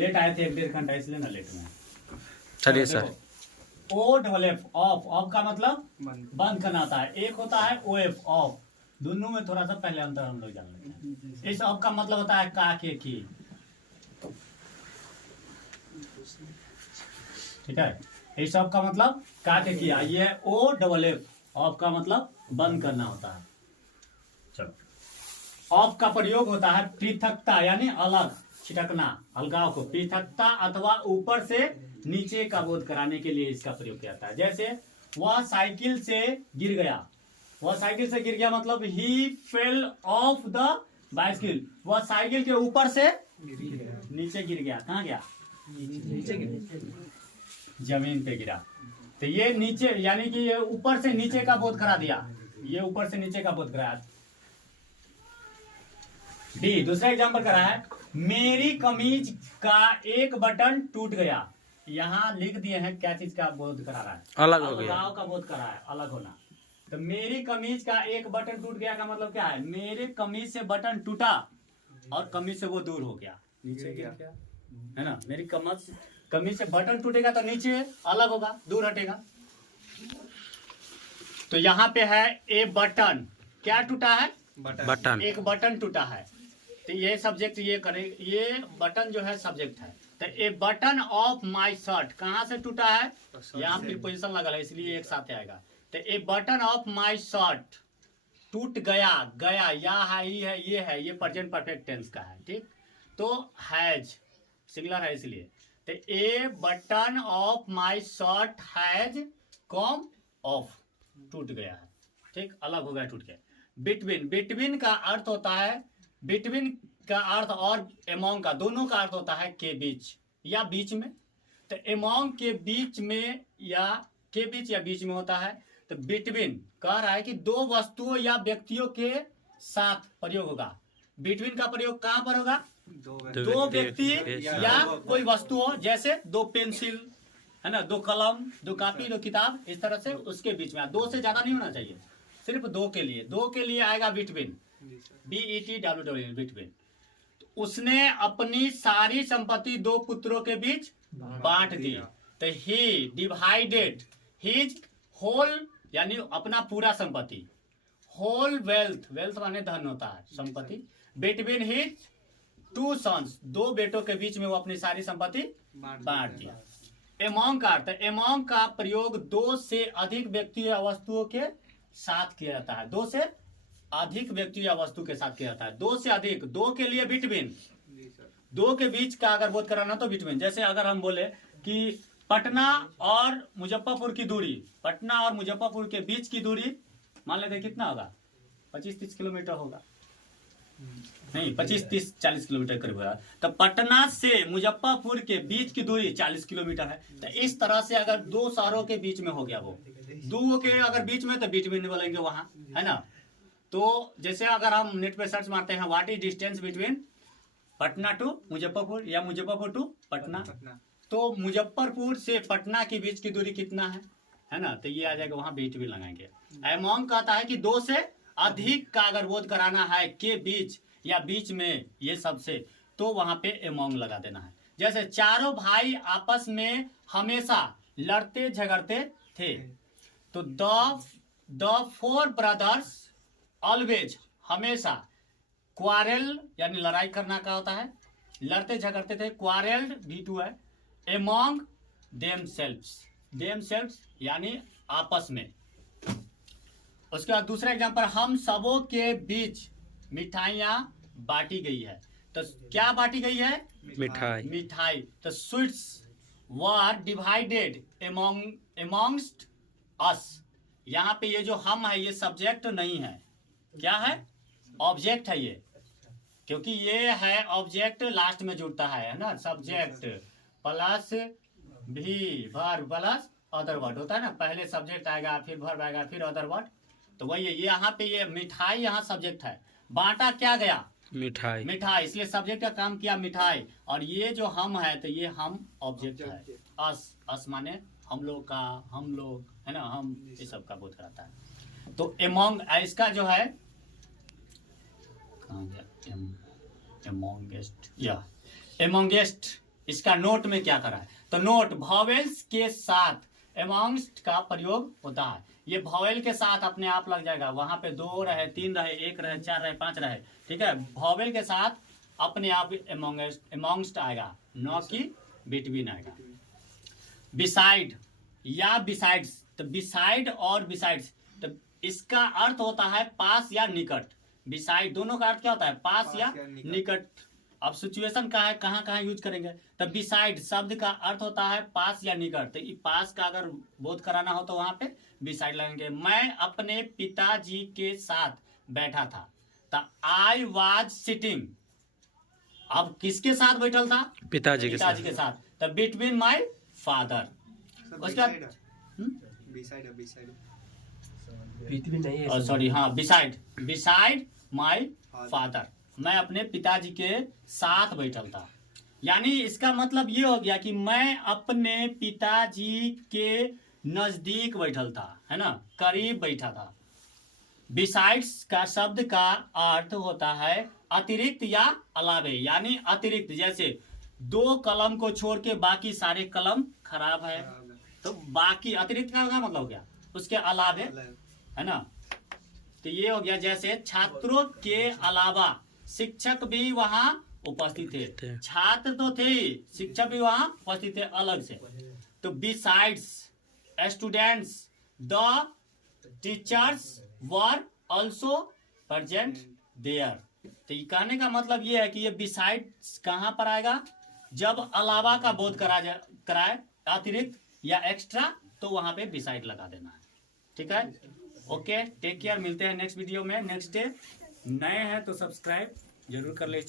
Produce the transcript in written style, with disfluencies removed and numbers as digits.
Late आए थे 1-1.5 घंटा इसलिए ना लेट में। चलिए sir. O double F off, off का मतलब बंद करना होता है। एक होता है ओ एफ ऑफ, दोनों में थोड़ा सा पहले अंतर हम लोग जान लेते हैं। इस ऑफ का मतलब होता है का के की, ठीक है। इस ऑफ का मतलब का के किया, ये ओ डबल एफ, ऑफ का मतलब बंद करना होता है। चलो, ऑफ का प्रयोग होता है पृथकता यानी अलग, छिटकना, अलगाव को, पृथकता अथवा ऊपर से नीचे का बोध कराने के लिए इसका प्रयोग किया जाता है। जैसे वह साइकिल से गिर गया, वह साइकिल से गिर गया मतलब ही फेल ऑफ द बाइसिकल, वह साइकिल के ऊपर से नीचे गिर गया। कहाँ गया? नीचे जमीन पे गिरा। तो ये नीचे यानी कि ये ऊपर से नीचे का बोध करा दिया, ये ऊपर से नीचे का बोध कराया। डी दूसरा एग्जाम्पल करा है, मेरी कमीज का एक बटन टूट गया। यहाँ लिख दिए हैं क्या चीज का बोध करा रहा है? अलग हो गया, अलगाव का बोध करा है, अलग होना। तो मेरी कमीज का एक बटन टूट गया का मतलब क्या है? मेरे कमीज से बटन टूटा और कमीज से वो दूर हो गया, नीचे गिर गया, है ना। मेरी कमीज से बटन टूटेगा तो नीचे अलग होगा, दूर हटेगा। तो यहाँ पे है ए बटन, क्या टूटा है? बटन। एक बटन टूटा है। तो ये सब्जेक्ट ये करे, ये बटन जो है सब्जेक्ट है। तो a button of my shirt कहाँ से टूटा है? यहाँ प्रीपोजिशन लगा है इसलिए एक साथ आएगा। तो a button of my shirt टूट गया, गया या है, ये प्रेजेंट परफेक्ट टेंस का है, ठीक। तो हैज सिंगुलर है इसलिए। तो a button of my shirt has come off, टूट गया है, ठीक, अलग हो गया, टूट गया। बिटवीन, बिटवीन का अर्थ होता है, बिटवीन का अर्थ और एमोंग का, दोनों का अर्थ होता है के बीच या बीच में। तो एमोंग के बीच में या के बीच या बीच में होता है। तो बिटवीन कह रहा है कि दो वस्तुओं या व्यक्तियों के साथ प्रयोग होगा। बिटवीन का प्रयोग कहां पर होगा? दो व्यक्ति या कोई वस्तु हो, जैसे दो पेंसिल है ना, दो कलम, दो कॉपी, दो किताब, इस तरह से उसके बीच में। दो से ज्यादा नहीं होना चाहिए, सिर्फ दो के लिए, दो के लिए आएगा बिटवीन, BETWWN, बिटवीन। उसने अपनी सारी संपत्ति दो पुत्रों के बीच बांट दी। तो ही डिवाइडेड हिज होल यानी अपना पूरा संपत्ति, होल वेल्थ, वेल्थ माने धन होता है, संपत्ति, बिटवीन हिज टू सन्स, दो बेटों के बीच में वो अपनी सारी संपत्ति बांट दिया। एमोंग का अर्थ, एमोंग का प्रयोग दो से अधिक व्यक्ति या वस्तुओं के साथ किया जाता है, दो से अधिक व्यक्ति या वस्तु के साथ किया जाता है। दो से अधिक, दो के लिए बिटवीन, दो के बीच का अगर बोध कराना तो बिटवीन। जैसे अगर हम बोले कि पटना और मुजफ्फरपुर की दूरी, पटना और मुजफ्फरपुर के बीच की दूरी मान लेते कितना होगा? 25-30 किलोमीटर होगा, नहीं 25-30-40 किलोमीटर करीब होगा। तो पटना से मुजफ्फरपुर के बीच की दूरी 40 किलोमीटर है। तो इस तरह से अगर दो शहरों के बीच में हो गया, वो दो के अगर बीच में, तो बिटवीन बोलेंगे वहां, है ना। तो जैसे अगर हम नेट पे सर्च मारते हैं what is distance between Patna to Muzaffarpur या मुजफ्फरपुर टू पटना, तो मुजफ्फरपुर से पटना के बीच की दूरी कितना है ना, तो ये आ जाएगा, वहां बिटवीन लगाएंगे। एमोंग कहता है कि दो से अधिक का अगर बोध कराना है, के बीच या बीच में, ये सबसे, तो वहां पे एमोंग लगा देना है। जैसे चारों भाई आपस में हमेशा लड़ते झगड़ते थे। तो द फोर ब्रदर्स ऑलवेज, हमेशा, क्वारेल यानी लड़ाई करना का होता है, लड़ते झगड़ते थे, क्वारेल्ड भी2 है, एमोंग देमसेल्व्स यानी आपस में। उसके बाद दूसरा एग्जांपल, हम सबों के बीच मिठाइयां बांटी गई है। तो क्या बांटी गई है? मिठाई। तो स्वीट्स वर डिवाइडेड एमोंगस्ट अस। यहाँ पे ये जो हम है ये सब्जेक्ट नहीं है, क्या है? ऑब्जेक्ट है ये, क्योंकि ये है ऑब्जेक्ट लास्ट में जुड़ता है ना, सब्जेक्ट प्लस भी वर्ब प्लस अदर वर्ड होता है ना, पहले सब्जेक्ट आएगा फिर वर्ब आएगा फिर अदर वर्ड। तो वही है, यहाँ पे ये मिठाई यहाँ सब्जेक्ट है, बांटा क्या गया? मिठाई, इसलिए सब्जेक्ट का काम किया मिठाई। और ये जो हम है तो ये हम ऑब्जेक्ट है, अस माने हम लोग का, हम लोग है ना, हम, ये सब का बोध कराता है। तो एमोंग इसका जो है एमोंगेस्ट इसका नोट में क्या करा है। तो नोट वॉवेल्स के साथ अमॉन्गस्ट का प्रयोग होता है। ये वॉवेल के साथ अपने आप लग जाएगा, वहां पे 2 रहे, 3 रहे, 1 रहे, 4 रहे, 5 रहे, ठीक है। वॉवेल के साथ अपने आप अमॉन्गस्ट आएगा, न कि बिटवीन आएगा। बिसाइड या बिसाइड्स, तो बिसाइड और बिसाइड्स, तो इसका अर्थ होता है पास या निकट। बिसाइड दोनों का अर्थ क्या होता है, पास या निकट। अब सिचुएशन का है, कहाँ कहाँ यूज करेंगे। तो बिसाइड शब्द का अर्थ होता है पास या निकट। तो पास का अगर बोध कराना हो तो वहां पे बिसाइड लगेंगे। मैं अपने पिताजी के साथ बैठा था, तो आई वाज सिटिंग। अब किसके साथ बैठल था, पिताजी के साथ। तो बिटवीन माई फादर। उसका सॉरी, हाँ, बिसाइड माई फादर, मैं अपने पिताजी के साथ बैठल था। यानी इसका मतलब ये हो गया कि मैं अपने पिताजी के नजदीक बैठल था, है ना, करीब बैठा था। बिसाइड्स का शब्द का अर्थ होता है अतिरिक्त या अलावे, यानी अतिरिक्त। जैसे 2 कलम को छोड़ के बाकी सारे कलम खराब है, तो बाकी अतिरिक्त का मतलब हो गया उसके अलावे, है ना। तो ये हो गया, जैसे छात्रों के अलावा शिक्षक भी वहां उपस्थित थे। छात्र तो थे, शिक्षक भी वहां उपस्थित थे अलग से। तो besides students the teachers were also present there. तो ये कहने का मतलब ये है कि ये बिसाइड्स कहाँ पर आएगा, जब अलावा का बोध कराए, अतिरिक्त या एक्स्ट्रा, तो वहां पे बिसाइड लगा देना है, ठीक है। ओके, टेक केयर, मिलते हैं नेक्स्ट वीडियो में। नेक्स्ट डे नए हैं तो सब्सक्राइब जरूर कर ले।